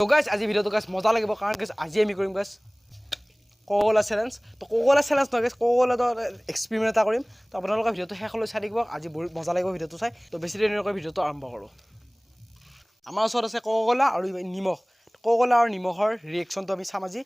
তো গাইজ আজি ভিডিঅ'টো গাইজ মজা লাগিব কাৰণ গাইজ আজি আমি কৰিম গাইজ কোকোকোলা চেলেঞ্জ তো কোকোকোলা চেলেঞ্জ নহয় গাইজ কোকোকোলাটো এক্সপেৰিমেণ্ট এটা কৰিম তো আপোনালোকে ভিডিঅ'টো শেষলৈ চাই থাকিব আজি বহুত মজা লাগিব ভিডিঅ'টো চাই তো বেছি দেৰি নকৰি ভিডিঅ'টো আৰম্ভ কৰোঁ আমাৰ ওচৰত আছে কোকোকোলা আৰু নিমখ কোকোকোলা আৰু নিমখৰ ৰিয়েকশ্যনটো আমি চাম আজি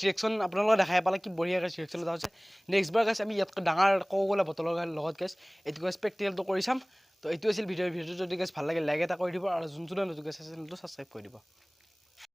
ৰিয়েকশ্যন আপোনালোকে দেখাই পালে কি বঢ়িয়া গাইছ ৰিয়েকশ্যন এটা হৈছে নেক্সট বাৰ গাইছ আমি ইয়াতকৈ ডাঙৰ কোকোকোলা বটলৰ লগত গাইছ এইটো গাইছ প্ৰেক্টিকেলটো কৰি চাম তো এইটো আছিল ভিডিঅ'টো যদি গাইছ ভাল লাগে লাইক এটা কৰি দিব আৰু যোনটো নতুন গাইছ চেনেলটো ছাবস্ক্ৰাইব কৰি দিব